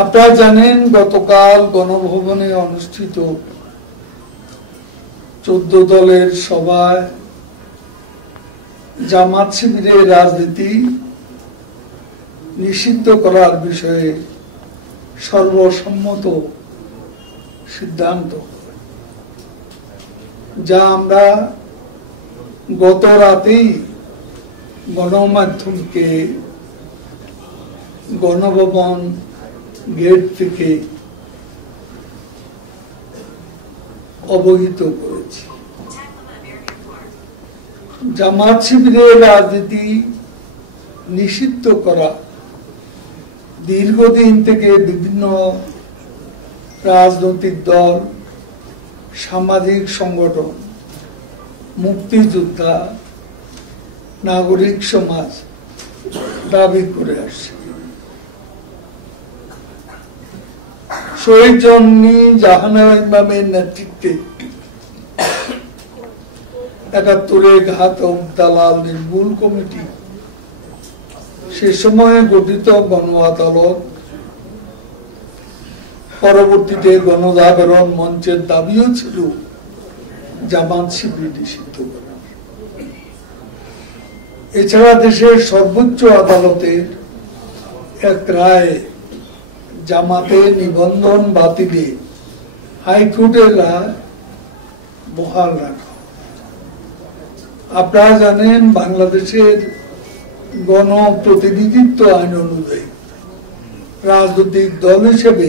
আপনারা জানেন গতকাল গণভবনে অনুষ্ঠিত 14 দলের সভায় জামাত শিবিরের রাজনীতি নিষিদ্ধ করার বিষয়ে সর্বসম্মত সিদ্ধান্ত, যা আমরা গত রাতেই গণমাধ্যমকে গণভবন গেট থেকে অবহিত করেছি। জামাত শিবিরের রাজনীতি নিষিদ্ধ করা দীর্ঘদিন থেকে বিভিন্ন রাজনৈতিক দল, সামাজিক সংগঠন, মুক্তিযোদ্ধা, নাগরিক সমাজ দাবি করে আসছে। শহীদ জন্নী জাহানারা ইমামের নেতৃত্বে ৭১ ঘাতক দালাল নির্মূল কমিটি, সে সময়ে গঠিত গণ আদালত, পরবর্তীতে গণজাগরণ মঞ্চের দাবিও ছিল জামাত শিবির নিষিদ্ধ করা। এছাড়া দেশের সর্বোচ্চ আদালতের এক রায় জামাতের নিবন্ধন বাতিলে হাইকোর্টের রায় বহাল রাখা। আপনারা জানেন বাংলাদেশের গণপ্রতিনিধিত্ব আইন অনুযায়ী রাজনৈতিক দল হিসেবে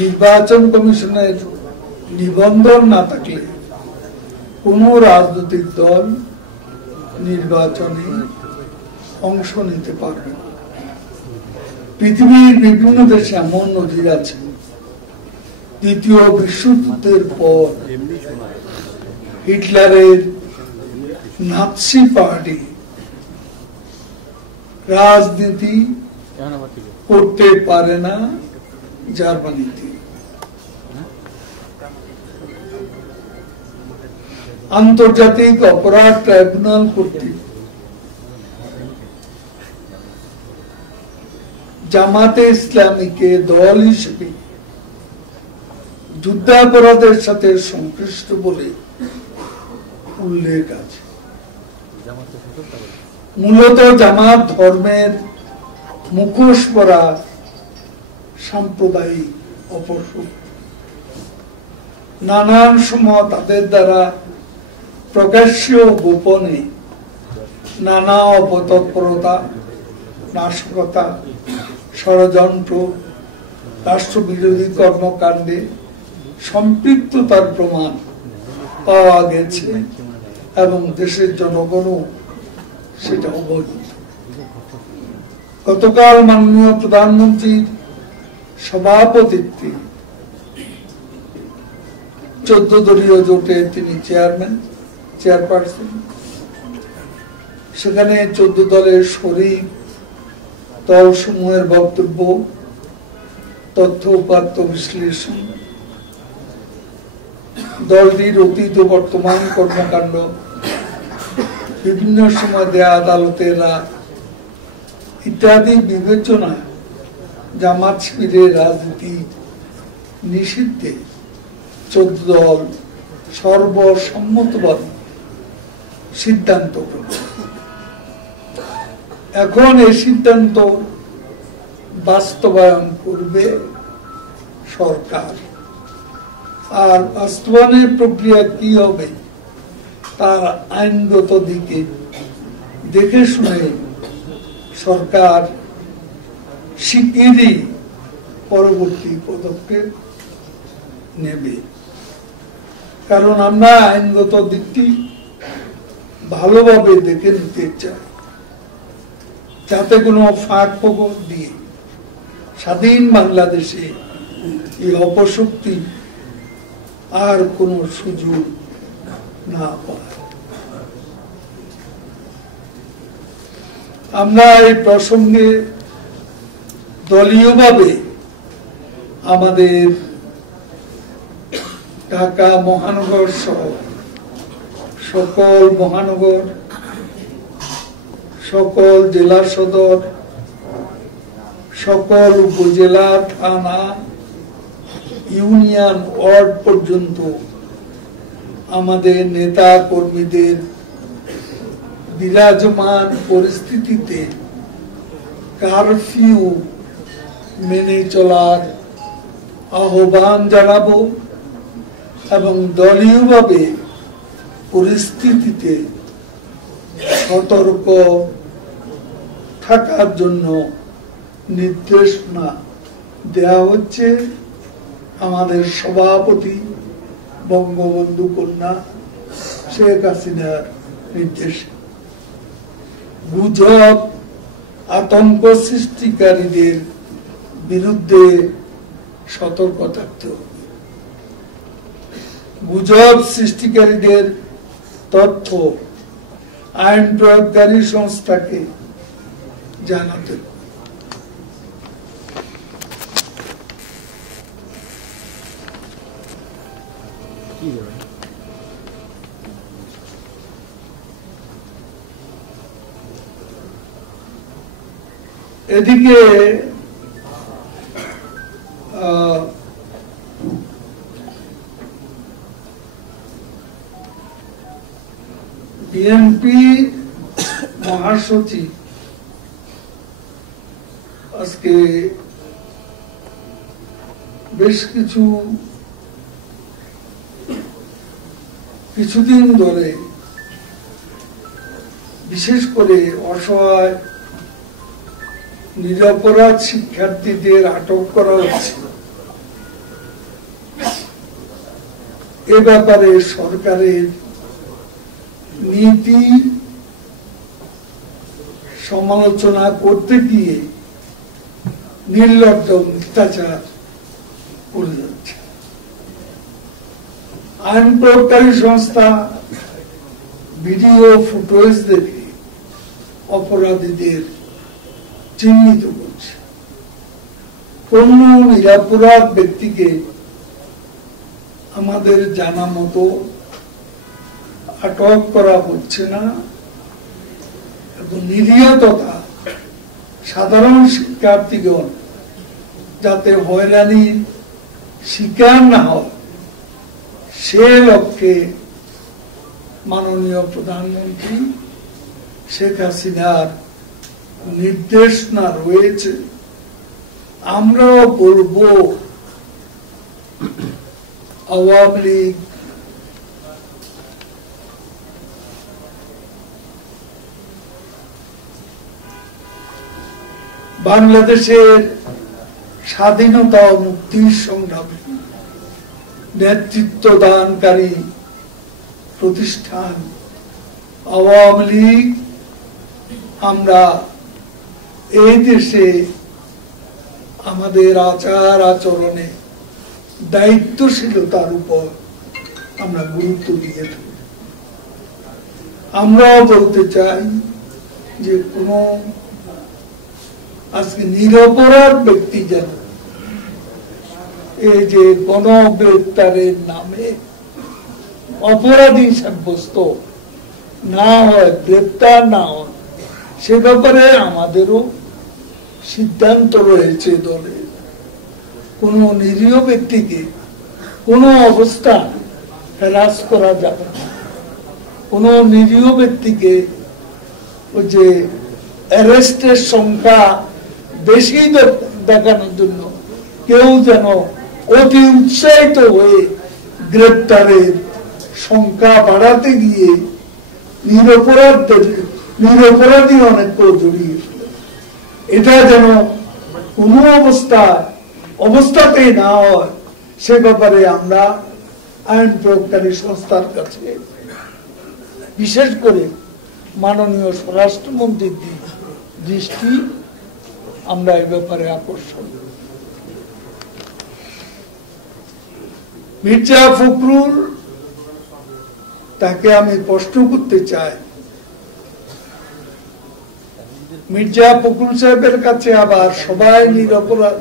নির্বাচন কমিশনের নিবন্ধন না থাকলে কোন রাজনৈতিক দল নির্বাচনে অংশ নিতে পারবে না। পৃথিবীর বিভিন্ন দেশে এমন নজির আছে, দ্বিতীয় বিশ্বযুদ্ধের পর হিটলারের নাৎসি পার্টি রাজনীতি করতে পারে না জার্মানিতে। আন্তর্জাতিক অপরাধ ট্রাইব্যুনাল কর্তৃক জামাতে ইসলামীকে দল হিসেবে যুদ্ধাপরাধের সাথে সংশ্লিষ্ট বলে উল্লেখ আছে। মূলত জামাত ধর্মের মুখোশ পরা সাম্প্রদায়িক অপশক্তি, নানান সময় তাদের দ্বারা প্রকাশ্য গোপনে নানা অপতৎপরতা, নাশকতা, ষড়যন্ত্র, রাষ্ট্রবিরোধী কর্মকাণ্ডে সম্পৃক্ততার প্রমাণ পাওয়া গেছে এবং দেশের জনগণও সেটা অবহিত। গতকাল মাননীয় প্রধানমন্ত্রীর সভাপতিত্বে 14 দলীয় জোটে তিনি চেয়ারপারসন, সেখানে 14 দলের শরীর দলসমূহের বক্তব্য, তথ্য উপাত্ত বিশ্লেষণ, দলটির অতীত ও বর্তমান কর্মকাণ্ড, বিভিন্ন সময় দেয়া আদালতের রায় ইত্যাদি বিবেচনা জামাত শিবিরের রাজনীতি নিষিদ্ধে 14 দল সর্বসম্মতভাবে সিদ্ধান্ত করেছে। এখন এই সিদ্ধান্ত বাস্তবায়ন করবে সরকার, আর বাস্তবায়নের প্রক্রিয়া কি হবে তার আইনগত দিকে দেখে শুনে সরকার শিগগিরই পরবর্তী পদক্ষেপ নেবে। কারণ আমরা আইনগত দিকটি ভালোভাবে দেখে নিতে চাই, যাতে কোনো ফাঁক ফোকর দিয়ে স্বাধীন বাংলাদেশে এই অপশক্তি আর কোনো সুযোগ না পায়। আমরা এই প্রসঙ্গে দলীয়ভাবে আমাদের ঢাকা মহানগর সহ সকল মহানগর, সকল জেলা সদর, সকল উপজেলা, থানা, ইউনিয়ন, ওয়ার্ড পর্যন্ত আমাদের নেতা কর্মীদের বিরাজমান পরিস্থিতিতে কারফিউ মেনে চলার আহ্বান জানাবো এবং দলীয়ভাবে পরিস্থিতিতে সতর্ক থাকার জন্য নির্দেশনা দেওয়া হচ্ছে আমাদের সভাপতি বঙ্গবন্ধু কন্যা শেখ হাসিনার নির্দেশে। গুজব, আতঙ্ক সৃষ্টিকারীদের বিরুদ্ধে সতর্ক থাকতে হবে। গুজব সৃষ্টিকারীদের তথ্য আইন প্রয়োগকারী সংস্থাকে জানাতে হবে। এদিকে বিএনপি মহাসচিব আজকে বেশ কিছুদিন ধরে বিশেষ করে অসহায় নিরপরাধ শিক্ষার্থীদের আটক করা হচ্ছে, এ ব্যাপারে সরকারের নীতি সমালোচনা করতে গিয়ে নির্লজ্জ মিথ্যাচার করে যাচ্ছে। আইন প্রয়োগকারী সংস্থা ভিডিও ফুটেজ দেখে অপরাধীদের চিহ্নিত করছে। কোন নিরপরাধ ব্যক্তিকে আমাদের জানা মতো আটক করা হচ্ছে না এবং নিরীহ তথা সাধারণ শিক্ষার্থীগণ যাতে হয়রানির শিকার না হয় সে লক্ষ্যে মাননীয় প্রধানমন্ত্রী শেখ হাসিনার নির্দেশনা রয়েছে। আমরাও বলবো আওয়ামী লীগ বাংলাদেশের স্বাধীনতা ও মুক্তির সংগ্রামে নেতৃত্ব দানকারী প্রতিষ্ঠান আওয়ামী লীগ, আমরা এই দেশে আমাদের আচার আচরণে দায়িত্বশীলতার উপর আমরা গুরুত্ব দিয়ে থাকি। আমরাও বলতে চাই যে কোন আজকে নিরপরাধ ব্যক্তি যেন এই যে গণগ্রেপ্তারের নামে অপরাধী সাব্যস্ত না হয়, গ্রেপ্তার না হয়, সে ব্যাপারে আমাদেরও সিদ্ধান্ত রয়েছে দলে। কোন নিরীহ ব্যক্তিকে কোন অবস্থা হ্রাস করা যাবে না। কোন নিরীহ ব্যক্তিকে ওই যে অ্যারেস্টের সংখ্যা বেশি দেখানোর জন্য কেউ যেন অতি উৎসাহিত হয়ে গ্রেপ্তারের সংখ্যা বাড়াতে গিয়ে নিরপরাধী অনেককেও জড়িয়ে, এটা যেন কোনো অবস্থাতেই না হয় সে ব্যাপারে আমরা আইন প্রয়োগকারী সংস্থার কাছে, বিশেষ করে মাননীয় স্বরাষ্ট্রমন্ত্রীর দৃষ্টি আমরা এই ব্যাপারে আকর্ষণ। মির্জা ফখরুল, তাকে আমি প্রশ্ন করতে চাই, মির্জা ফখরুল সাহেবের কাছে আবার সবাই নিরপরাধ,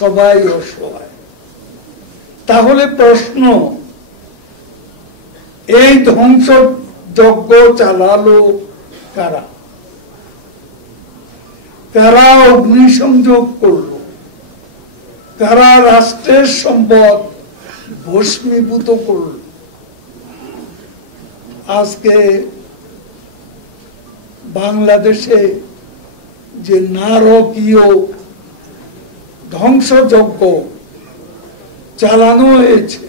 সবাই অসহায়। তাহলে প্রশ্ন, এই ধ্বংস যজ্ঞ চালালো কারা? কারা অগ্নিসংযোগ করলো, কারা রাষ্ট্রের সম্পদ ভস্মীভূত করল। আজকে বাংলাদেশে যে নারকীয় ধ্বংসযজ্ঞ চালানো হয়েছে,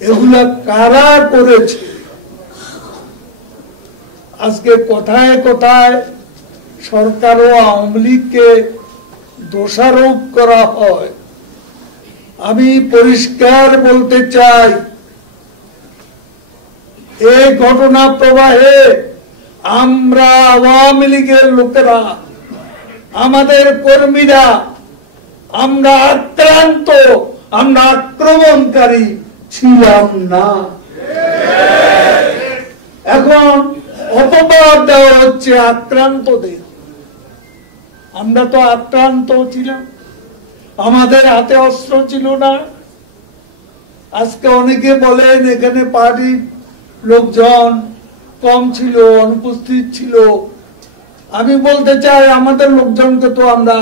এগুলা কারা করেছে? আজকে কোথায় কোথায় সরকার ও আওয়ামী লীগকে দোষারোপ করা হয়। আমি পরিষ্কার বলতে চাই, এই ঘটনা প্রবাহে আমরা আওয়ামী লীগের লোকেরা, আমাদের কর্মীরা, আমরা আক্রান্ত, আমরা আক্রমণকারী ছিলাম না। এখন অপবাদ দেওয়া হচ্ছে আক্রান্তদের। আমরা তো আক্রান্ত ছিলাম, আমাদের হাতে অস্ত্র ছিল না। আজকে অনেকে বলেন এখানে পার্টির লোকজন কম ছিল, অনুপস্থিত ছিল। আমি বলতে চাই, আমাদের লোকজনকে তো আমরা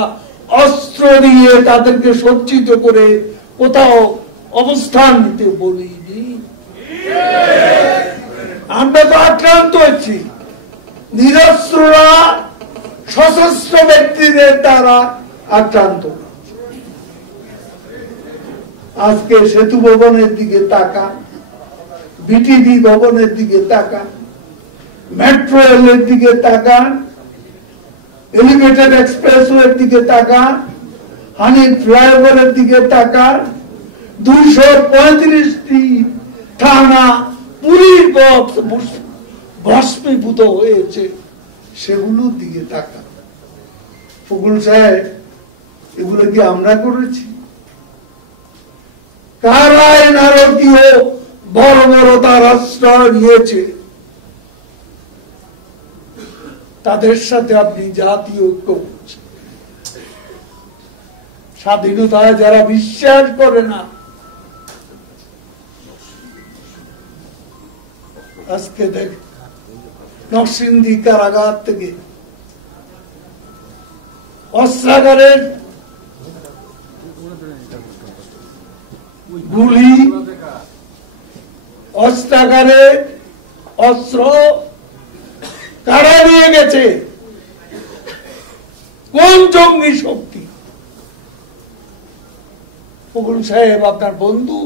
অস্ত্র দিয়ে তাদেরকে সজ্জিত করে কোথাও অবস্থান নিতে বলিনি। আমরা তো আক্রান্ত হচ্ছি, নিরস্ত্ররা সশস্ত্র ব্যক্তিদের দ্বারা আক্রান্ত। আজকে সেতু ভবনের দিকে তাকা, বিটিভি ভবনের দিকে তাকা, মেট্রো রেলের দিকে তাকা, এলিভেটেড এক্সপ্রেসওয়ের দিকে তাকা, হানি ফ্লাইওভারের দিকে তাকা, 235টি থানা পুলিশ বক্স ভস্মীভূত হয়েছে, সেগুলোর দিকে তাকা। ফকুল সাহেব, এগুলো কি আমরা করেছি? কারায় নারকীয় বড় বড় তার আশ্রয় নিয়েছে, তাদের সাথে আপনি জাতীয় ঐক্য করছেন। স্বাধীনতায় যারা বিশ্বাস করে না, আজকে দেখ নরসিংদী কারাগার থেকে অস্ত্রাগারের গুলি, অস্ত্রাগারে অস্ত্র কারা নিয়ে গেছে? কোন জঙ্গি শক্তি? ফখরুল সাহেব আপনার বন্ধু,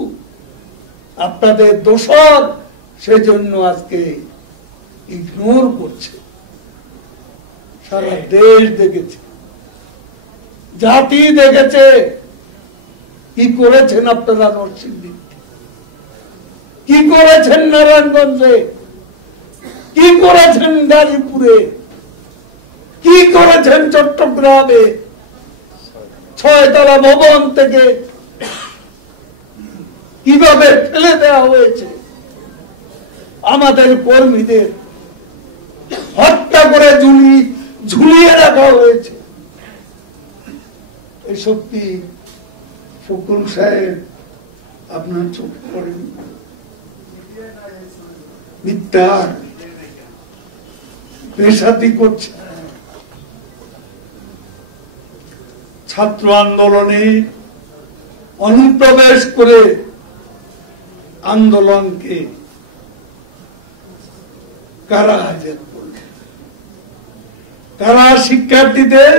আপনাদের দোষর, সেজন্য আজকে ইগনোর করছে। সারা দেশ দেখেছে, জাতি দেখেছে কি করেছেন আপনারা নরসিংদী, কি করেছেন নারায়ণগঞ্জে, কি করেছেন গাজীপুরে, কি করেছেন চট্টগ্রামে। 6 তলা ভবন থেকে কিভাবে ফেলে দেওয়া হয়েছে, আমাদের কর্মীদের হত্যা করে ঝুলিয়ে রাখা হয়েছে। এসব কি ফখরুল সাহেব আপনার চোখে পড়েন? মিথ্যা বেসাতি করছে। ছাত্র আন্দোলনে অনুপ্রবেশ করে আন্দোলনকে কারা হাজার করলেন, তারা শিক্ষার্থীদের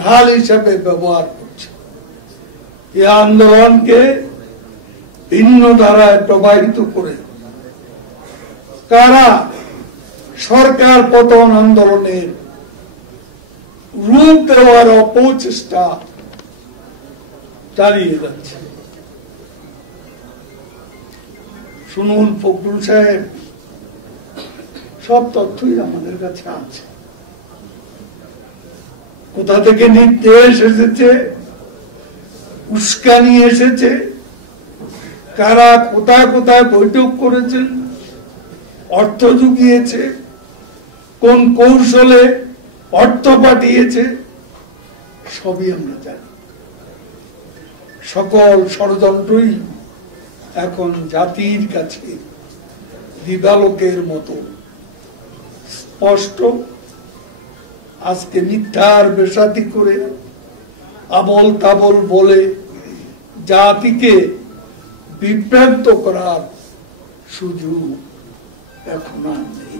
ঢাল হিসাবে ব্যবহার করছে। এই আন্দোলনকে ভিন্ন ধারায় প্রবাহিত করে কারা সরকার পতন আন্দোলনের রূপ দেওয়ার অপচেষ্টা চালিয়ে যাচ্ছে। শুনুন ফখরুল সাহেব, সব তথ্যই আমাদের কাছে আছে। কোথা থেকে নির্দেশ এসেছে, উস্কানি এসেছে, কারা কোথায় কোথায় বৈঠক করেছেন, অর্থ জুগিয়েছে, কোন কৌশলে অর্থ পাঠিয়েছে, সবই আমরা জানি। সকল ষড়যন্ত্রই এখন জাতির কাছে দিবালোকের মতো স্পষ্ট আজকে মিথ্যার বেশাতি করে আবল তাবল বলে জাতিকে বিভ্রান্ত করার সুযোগ এখন আর নেই।